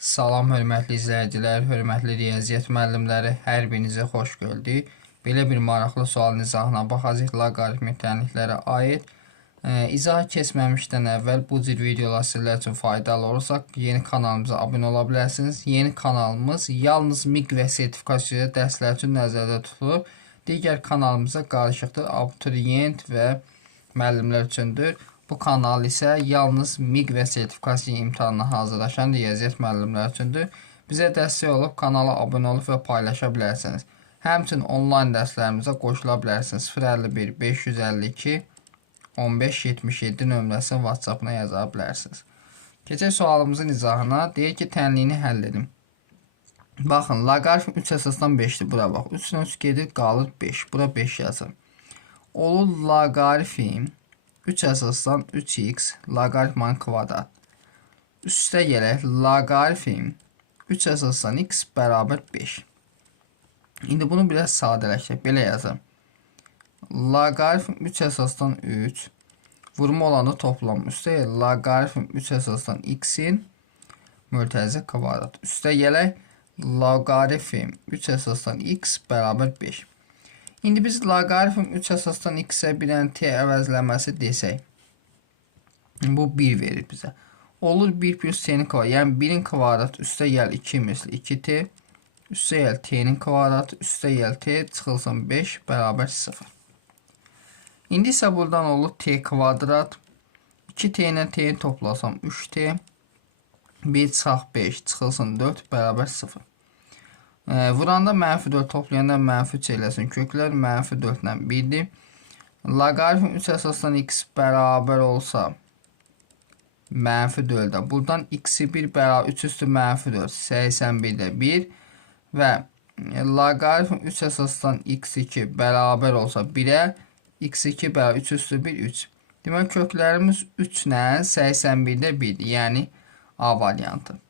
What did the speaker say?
Salam hörmətli izləyicilər, hörmətli riyaziyyat müəllimləri, hər birinizə xoş gördük. Belə bir maraqlı sual izahına baxacağıq loqaritmik tənliklərə aid. İzaha keçməmişdən əvvəl bu cür videolar sizlər üçün faydalı olursa, yeni kanalımıza abunə ola bilərsiniz. Yeni kanalımız yalnız MİQ və sertifikasiya dərslər üçün nəzərdə tutulur. Digər kanalımıza qarışıqdır, abituriyent və müəllimlər üçündür. Bu kanal isə yalnız MİQ və sertifikasiya imtahanına hazırlaşan riyaziyyat müəllimləri üçündür. Bizə dəstək olub kanala abunə olub və paylaşa bilərsiniz. Həmçinin onlayn dərslərimizə qoşula bilərsiniz. 051 552 1577 nömrəsini WhatsApp-na yaza bilərsiniz. Keçək sualımızın izahına. Deyək ki, tənliyini həll edin. Baxın, loqaritm 3 əsasdan 5-dir. Bura bax. 3 ilə 3 gedir, qalır 5. Bura 5 yazın. Olur loqaritm 3 əsasdan 3x loqaritmanın kvadrat. Üstə gələk, loqaritm 3 əsasdan x bərabər 5. İndi bunu biraz sadələşdirək. Belə yazım. Loqaritm 3 əsasdan 3 vurma olanı toplam. Üstə gələk, loqaritm 3 əsasdan x-in mürtəzi kvadrat. Üstə gələk, loqaritm 3 əsasdan x bərabər 5. İndi biz loqaritm 3 əsasdan x-ə bir dənə t əvəzləməsi desək, bu 1 verir bizə. Olur 1 plus t-nin kvadratı, yəni 1-in kvadratı üstə gəl 2 misli 2t, üstə gəl t-nin kvadratı, üstə gəl t, çıxılsın 5 bərabər 0. İndi isə buradan olur t kvadrat, 2t ilə t-ni toplasam 3t, 1 çıxaq 5, çıxılsın 4 bərabər 0. Vuranda mənfi 4, toplayanda mənfi 3 eləsin. Köklər mənfi 4 ilə 1-dir. Loqaritm 3 əsasdan x bərabər olsa mənfi 4-də. Buradan x-i 1 bərabər 3 üstü mənfi 4, 81-də 1 və loqaritm 3 əsasdan x2 bərabər olsa 1-ə, x2 bərabər 3 üstü 1, 3. Demək, köklərimiz 3 ilə 81-də 1-dir, yəni A variantı.